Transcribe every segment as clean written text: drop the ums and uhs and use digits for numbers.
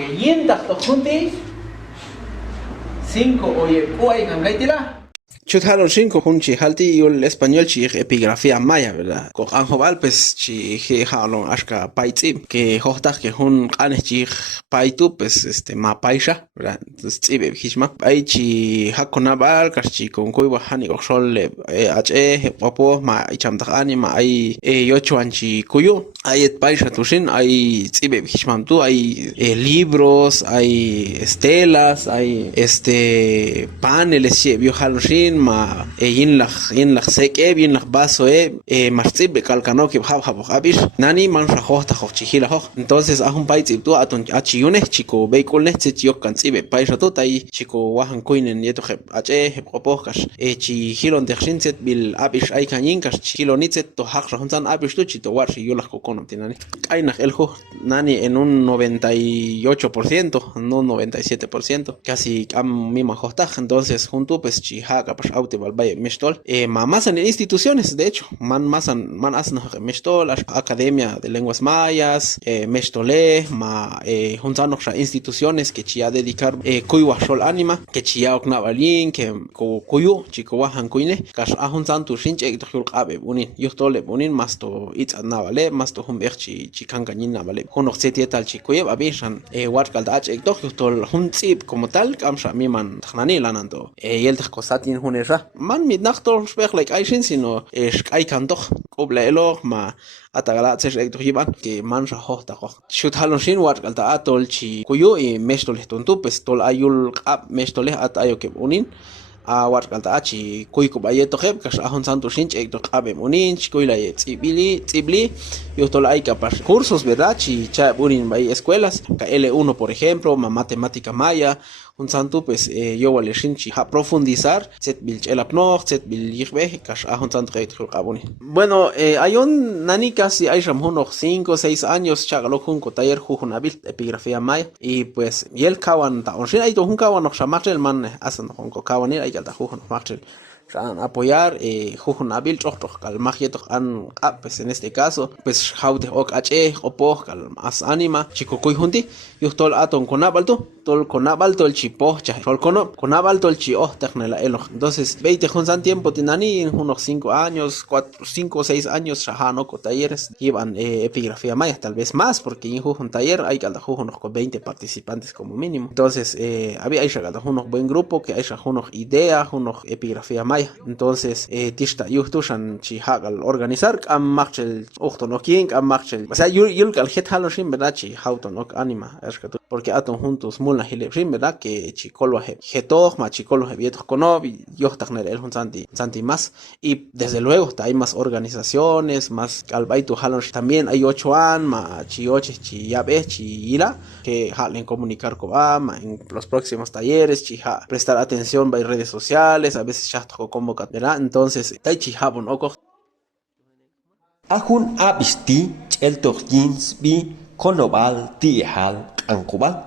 porque yenta junti 5 oye puay gangaitila. Chutalo 5 junchi halti y el español chi epigrafía maya, ¿verdad? Con anjoval pues chi halon ashka paitzi que hostas que hun qanes chi paitu pues ma paisha, ¿verdad? Entonces tsibe hishma ay chi hakonabal kachi con kuy wahani oxol he popo ma ichamta anima ay yocho anchi kuyu hay paisha tushin hay tsibe hishmam tu hay libros, hay estelas, hay paneles che biohaloshin ma yinlach seke yinlach vaso martzib kalkano que hab abish nani man rajohta hochihila hoch entonces a un paitzi tu aton achiyune chico vehicule tziok kanzibe paisha tu tai chico wahan kuinen yeto he opokas chi hilon de shinzet bil abish ay kanyinkas chilonitzet to hak rahonzan abish tu chito warshi yulach kokonom tinani kainach eljo nani en un 98%, no 97%, casi am misma hostaj, entonces junto pues chihaga pues aute balbay mestol más en instituciones de hecho man hacen mestol academia de lenguas mayas mestole juntan instituciones que chia dedicar kuiwa shol anima que chia oknabalin que kuyu chico wahan kuine kas juntan tu shinche ikhdul qabe bunin yuhtole bunin masto itz navale masto humberchi chikanganin navale honor setietal chikoyeb abishan warkal dach ekdok yuhtol huntzib como tal kamsha miman thnani lanando yeltach kosatin hunesha man mit nachtor spech like aishin sino ay kantoch obla elo ma atagala tsesh ekdok yiban que mansha hohta hoch shuthalon shin warkal da atol chi kuyu mestol tontu pues tol ayul qab mestole at ayoke unin warkalta achi kuyku bayeto heb kas ahon santo shinch ekto qabe muninch kuila tsibli yotol hay capaz cursos verdad chi cha bunin bay escuelas ka L1 por ejemplo matemática maya un santo pues yo wale shinchi ha profundizar set bil chelapnoch set bil yirbe kas ahon santo ekto qabuni bueno hay un nani casi hay ramhono 5 6 años chagalo junko taller jujunabil epigrafía maya y pues yel kawan ta onshin ay to hun kawan noch shamachel man asan junko kawan ay galta jujun machel apoyar jujun abil choch kal magieto an pues en este caso pues haude ok ache opo kal as anima chico koy junti yuhtol aton konabalto tol konabalto el chipo cha tol konabalto el chi oh tecnela elo entonces 20 junsan tiempo tinani unos 5 años 4 5 6 años shahano ko talleres iban epigrafía maya tal vez más porque en jujun taller hay galta jujun con 20 participantes como mínimo entonces había galta unos buen grupo que hay unos ideas unos epigrafía maya entonces tishta yuhtushan chi hagal organizar am machel ochton oking am machel o sea yul gal het haloshim verdad chi hauton ok anima porque aton juntos mulna hilebrim verdad que chikolo hetoch ma chikolo vietos konob yohtagner el santi más y desde luego hay más organizaciones más albaitu halosh también hay 8 an ma chioche chi yabe chi ira que halen comunicar con en los próximos talleres chi prestar atención by redes sociales a veces ya convocatoria entonces taichi habon oko Ahun abisti cheltoch jeans bi konobal tihal ancubal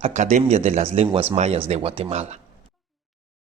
Academia de las Lenguas Mayas de Guatemala.